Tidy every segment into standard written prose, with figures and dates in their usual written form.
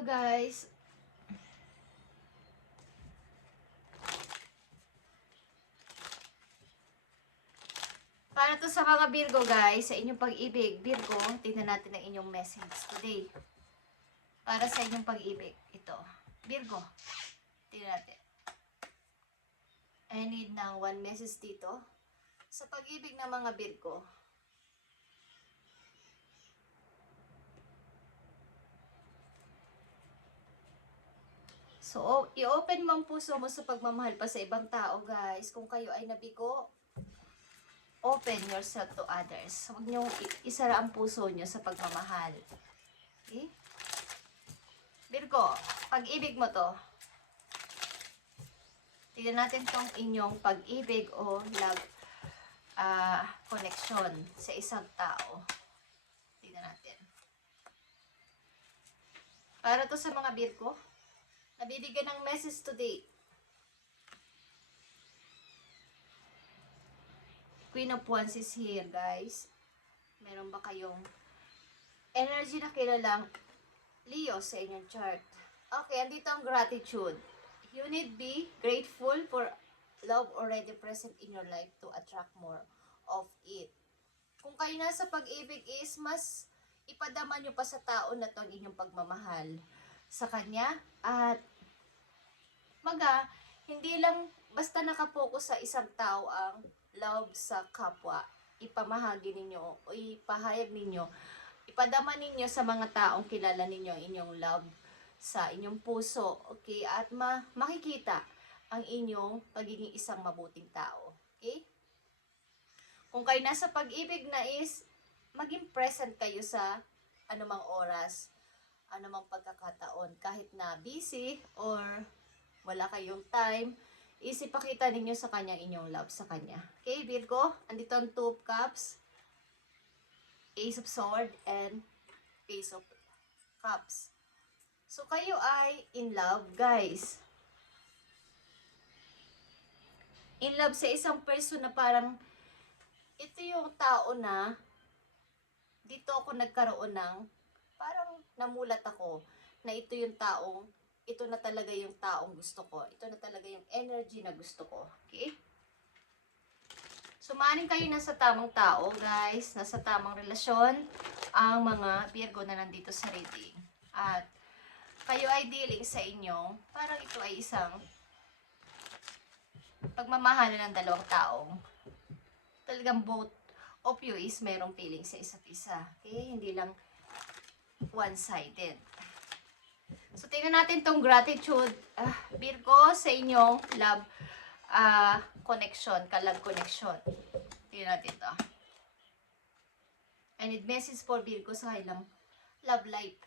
Hello guys. Para to sa mga Virgo guys, sa inyong pag-ibig. Virgo, tingnan natin ang inyong message today. Para sa inyong pag-ibig. Ito. Virgo, tingnan natin. I need ng one message dito. Sa pag-ibig ng mga Virgo. So, i-open mo ang puso mo sa pagmamahal pa sa ibang tao, guys. Kung kayo ay nabigo, open yourself to others. Huwag niyong isara ang puso niyo sa pagmamahal. Okay? Virgo, pag-ibig mo to. Tignan natin tong inyong pag-ibig o love connection sa isang tao. Tignan natin. Para to sa mga Virgo, nabibigyan ng message today. Queen of Wands is here, guys. Meron ba kayong energy na kilalang Leo sa inyong chart? Okay, andito ang gratitude. You need be grateful for love already present in your life to attract more of it. Kung kayo nasa pag-ibig is, mas ipadama nyo pa sa tao na to ang inyong pagmamahal sa kanya. At hindi lang basta nakapokus sa isang tao ang love sa kapwa. Ipamahagi ninyo o ipahayag ninyo, ipadama ninyo sa mga taong kilala ninyo inyong love sa inyong puso. Okay? At makikita ang inyong pagiging isang mabuting tao. Okay? Kung kayo nasa pag-ibig na is, maging present kayo sa anumang oras, anumang pagkakataon. Kahit na busy or wala kayong time, isipakita ninyo sa kanya inyong love sa kanya. Okay, Virgo? Andito ang Two of Cups, Ace of Swords, and Ace of Cups. So, kayo ay in love, guys. In love sa isang person na parang ito yung tao na dito ako nagkaroon ng parang namulat ako na ito yung taong ito na talaga yung taong gusto ko. Ito na talaga yung energy na gusto ko. Okay? Sumanin kayo nasa tamang tao, guys. Nasa tamang relasyon ang mga Virgo na nandito sa reading. At kayo ay dealing sa inyo, parang ito ay isang pagmamahalan ng dalawang taong talagang both of you is merong feeling sa isa't isa. Okay? Hindi lang one-sided. So, tingnan natin tong gratitude, Virgo, sa inyong love connection, ka-love connection. Tingnan natin to. I need message for Virgo sa kailang love life.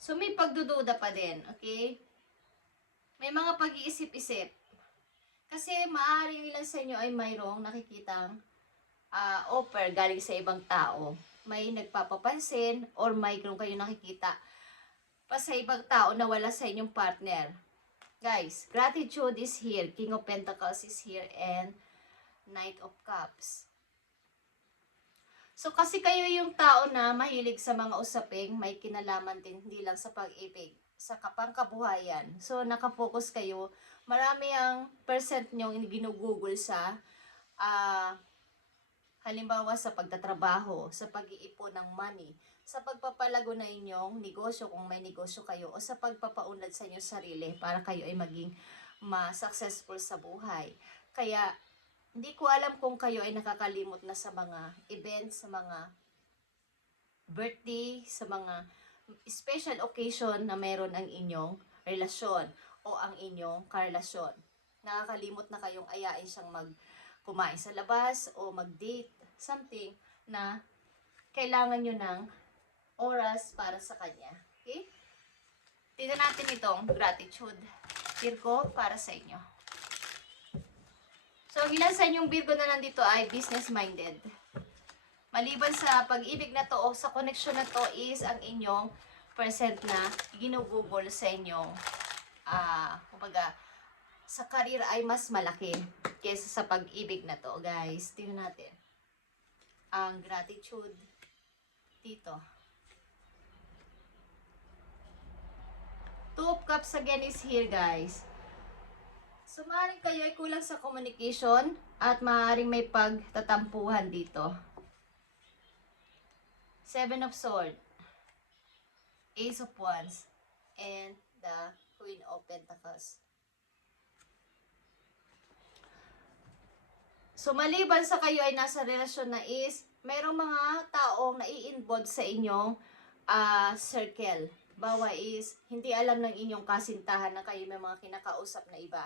So, may pagdududa pa din, okay? May mga pag-iisip-isip. Kasi maaaring ilan sa inyo ay mayroong nakikitang offer galing sa ibang tao. May nagpapapansin or mayroong kayo nakikita pa sa ibang tao na wala sa inyong partner. Guys, gratitude is here. King of Pentacles is here and Knight of Cups. So, kasi kayo yung tao na mahilig sa mga usaping, may kinalaman din, hindi lang sa pag-ibig, sa pangkabuhayan. So, nakafocus kayo. Marami ang percent nyo ginugugol sa halimbawa sa pagtatrabaho, sa pag-iipon ng money, sa pagpapalago na inyong negosyo kung may negosyo kayo, o sa pagpapaunlad sa inyong sarili para kayo ay maging successful sa buhay. Kaya, hindi ko alam kung kayo ay nakakalimot na sa mga events, sa mga birthday, sa mga special occasion na meron ang inyong relasyon o ang inyong karelasyon. Nakakalimot na kayong ayain siyang kumain sa labas o mag-date, something na kailangan nyo ng oras para sa kanya. Okay? Tignan natin itong gratitude, Virgo, para sa inyo. So, ilan sa inyong Virgo na nandito ay business-minded. Maliban sa pag-ibig na to o sa connection na to is ang inyong percent na ginugugol sa inyong kumbaga, sa career ay mas malaki kaysa sa pag-ibig na to, guys. Tingnan natin. Ang gratitude dito. dito. Two of Cups again is here, guys. So, maaaring kayo ay kulang sa communication at maaaring may pagtatampuhan dito. Seven of Swords, Ace of Wands, and the Queen of Pentacles. So, maliban sa kayo ay nasa relasyon na is, mayroong mga taong nai-involve sa inyong circle. Bawa is, hindi alam ng inyong kasintahan na kayo may mga kinakausap na iba.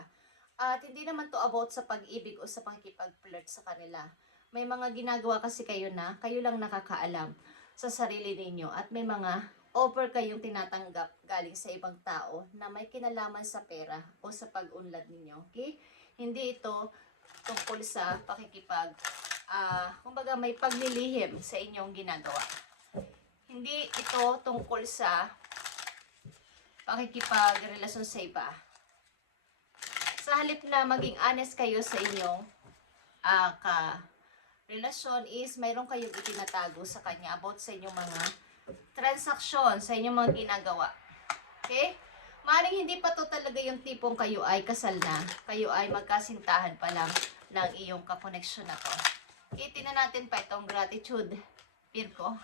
At hindi naman to about sa pag-ibig o sa pakikipag-flirt sa kanila. May mga ginagawa kasi kayo na, kayo lang nakakaalam sa sarili ninyo. At may mga offer kayong tinatanggap galing sa ibang tao na may kinalaman sa pera o sa pag-unlad ninyo. Okay? Hindi ito tungkol sa kumbaga may paglilihim sa inyong ginagawa. Hindi ito tungkol sa pakikipagrelasyon sa iba. Sa halip na maging honest kayo sa inyong relasyon is mayroon kayong itinatago sa kanya about sa inyong mga transaksyon, sa inyong mga ginagawa. Okay? Maaaring hindi pa to talaga yung tipong kayo ay kasal na, kayo ay magkasintahan pa lang ng iyong kakoneksyon na to. Itina natin pa itong gratitude, Virgo.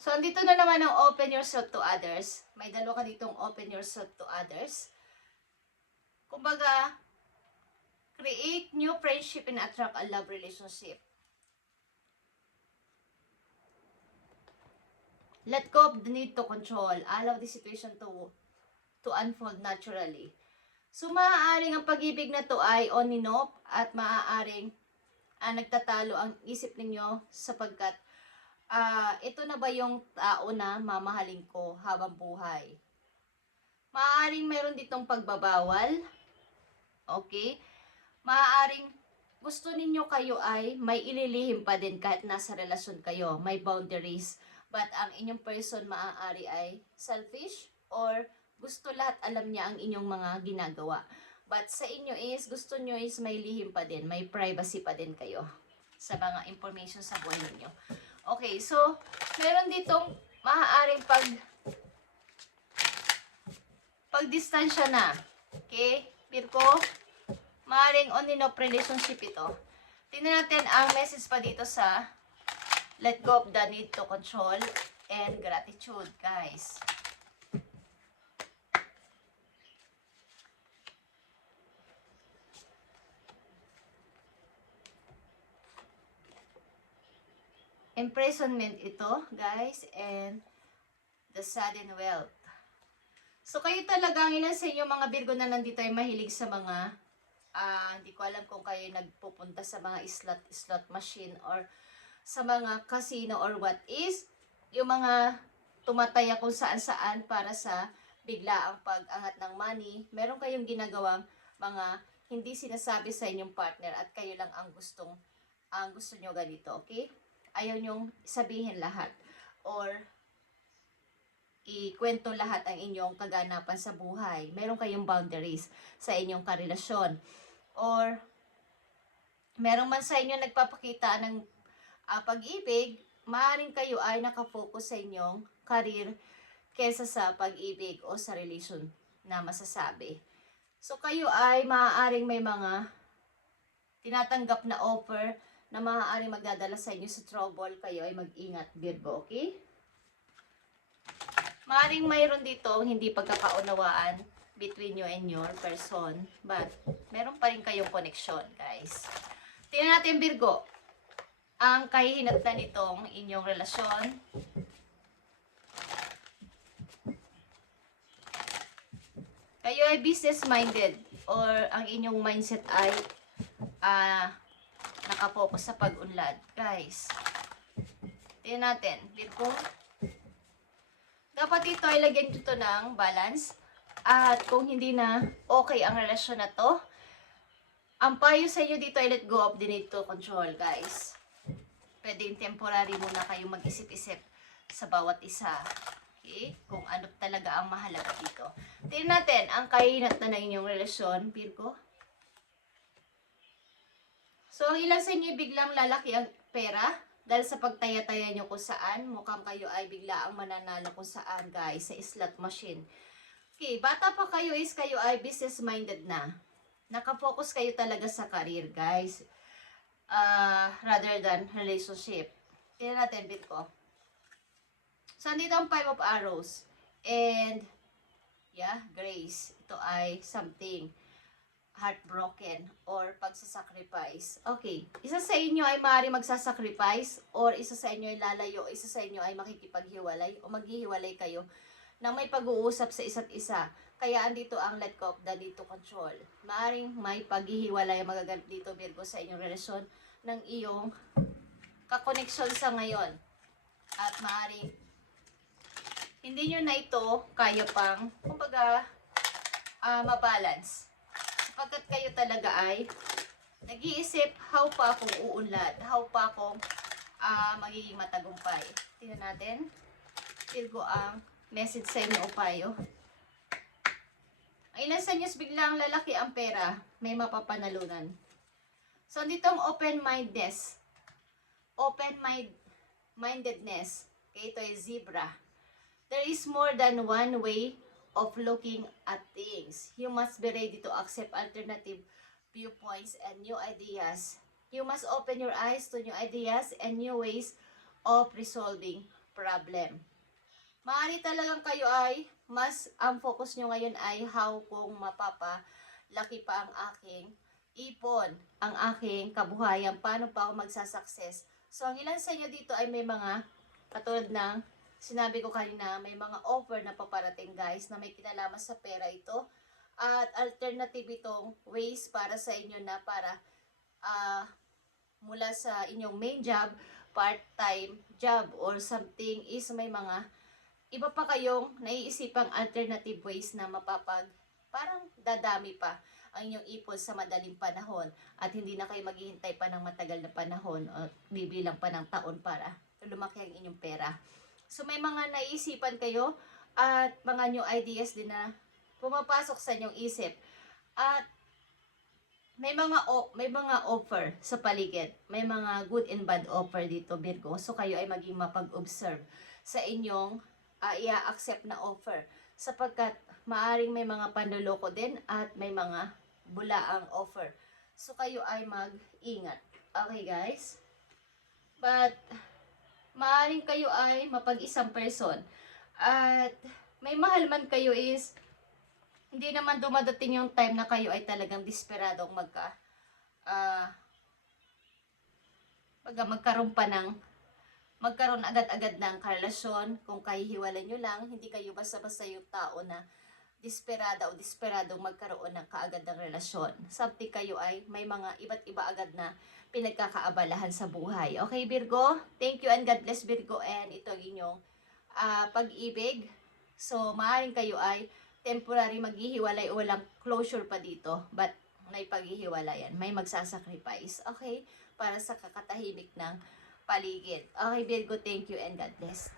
So, andito na naman ang open yourself to others. May dalawa ka ditong open yourself to others. Kumbaga, create new friendship and attract a love relationship. Let go of the need to control. Allow the situation to unfold naturally. So, maaaring ang pag-ibig na to ay on and off at maaaring nagtatalo ang isip ninyo sapagkat ito na ba yung tao na mamahalin ko habang buhay? Maaaring mayroon ditong pagbabawal. Okay? Maaaring gusto ninyo kayo ay may ililihim pa din kahit nasa relasyon kayo. May boundaries. But ang inyong person maaari ay selfish or gusto lahat alam niya ang inyong mga ginagawa. But sa inyo is, gusto nyo is may lihim pa din, may privacy pa din kayo sa mga information sa buhay ninyo. Okay, so, meron ditong maaaring pagdistansya na. Okay, Virgo, maaaring on and off relationship ito. Tingnan natin ang message pa dito sa let go of the need to control and gratitude, guys. Imprisonment ito, guys, and the sudden wealth. So, kayo talaga, ang ilan sa inyo mga Virgo na nandito ay mahilig sa mga, hindi ko alam kung kayo nagpupunta sa mga slot machine or sa mga casino or what is, yung mga tumataya kung saan-saan para sa biglaang pag-angat ng money. Meron kayong ginagawang mga hindi sinasabi sa inyong partner at kayo lang ang gusto nyo ganito, okay? Ayaw nyong sabihin lahat or ikwento lahat ang inyong kaganapan sa buhay. Meron kayong boundaries sa inyong karelasyon. Or meron man sa inyo nagpapakita ng pag-ibig, maaaring kayo ay nakafocus sa inyong career kesa sa pag-ibig o sa relation na masasabi. So kayo ay maaaring may mga tinatanggap na offer na maaaring magdadala sa inyo sa trouble. Kayo ay mag-ingat, Virgo, okay? Maaaring mayroon dito hindi pagkakaunawaan between you and your person, but meron pa rin kayong connection, guys. Tingnan natin, Virgo, ang kahihinatnan nitong inyong relasyon. Kayo ay business-minded or ang inyong mindset ay nakapokus sa pag-unlad, guys. Tingnan natin, Virgo. Dapat ito ay lagyan dito ng balance. At kung hindi na okay ang relasyon na to, ang payo sa inyo dito ay let go of the need to control, guys. Pwedeng temporary muna kayo mag-isip-isip sa bawat isa. Okay? Kung ano talaga ang mahalaga dito. Tingnan natin ang kahihinatnan ng inyong relasyon, Virgo. So, ang ilan sa inyo biglang lalaki ang pera Dahil sa pagtaya-taya nyo kung saan, mukhang kayo ay bigla ang mananalo kung saan guys, sa slot machine. Okay, bata pa kayo is kayo ay business-minded na. Nakafocus kayo talaga sa career guys. Rather than relationship. Tingnan natin, bit ko. So, andito ang 5 of arrows. And, yeah, grace. Ito ay something heartbroken or pagsasacrifice. Okay, isa sa inyo ay maaari magsasacrifice or isa sa inyo ay lalayo, isa sa inyo ay makikipaghiwalay o maghihiwalay kayo nang may pag-uusap sa isa't isa. Kaya andito ang let go of the need to control. Maaring may paghihiwalay magaganap dito Virgo sa inyong relasyon ng iyong kakoneksyon sa ngayon. At maaring hindi nyo na ito kaya pang, kumbaga, mabalance. Sapagkat kayo talaga ay nag-iisip, how pa akong uunlad, how pa akong magiging matagumpay. Tingnan natin. Virgo ang message sa inyo o payo. Ang ilan sa inyo biglang lalaki ang pera, may mapapanalunan. So, dito ang open-mindedness. Open-mindedness. Okay, ito ay zebra. There is more than one way of looking at things. You must be ready to accept alternative viewpoints and new ideas. You must open your eyes to new ideas and new ways of resolving problem. Maaari talagang kayo ay mas ang focus nyo ngayon ay how kung mapapalaki pa ang aking ipon, ang aking kabuhayan, paano pa ako magsasucess. So ang ilan sa inyo dito ay may mga katulad ng sinabi ko kanina, may mga offer na paparating guys na may kinalaman sa pera ito. At alternative itong ways para sa inyo na para mula sa inyong main job, part-time job or something is may mga iba pa kayong naiisipang alternative ways na parang dadami pa ang inyong ipon sa madaling panahon at hindi na kayo maghihintay pa ng matagal na panahon o bibilang pa ng taon para lumaki ang inyong pera. So may mga naisipan kayo at mga new ideas din na pumapasok sa inyong isip. At may mga offer sa paligid. May mga good and bad offer dito Virgo. So kayo ay maging mapag-observe sa inyong i-accept na offer. Sapagkat maaring may mga panloloko din at may mga bulaang offer. So kayo ay mag-ingat. Okay guys? But maaring kayo ay mapag-isang person. At may mahal man kayo is hindi naman dumadating yung time na kayo ay talagang desperadong magkaroon agad-agad ng karelasyon. Kung kahihiwalay nyo lang, hindi kayo basta-basta yung tao na desperada o desperadong magkaroon ng kaagad ng relasyon. Something kayo ay may mga iba't iba agad na pinagkakaabalahan sa buhay. Okay, Virgo? Thank you and God bless, Virgo. And ito ang inyong pag-ibig. So, maaaring kayo ay temporary maghihiwalay o walang closure pa dito. But, may paghihiwalayan. May magsasacrifice. Okay? Para sa kakatahimik ng paligid. Okay, Virgo. Thank you and God bless.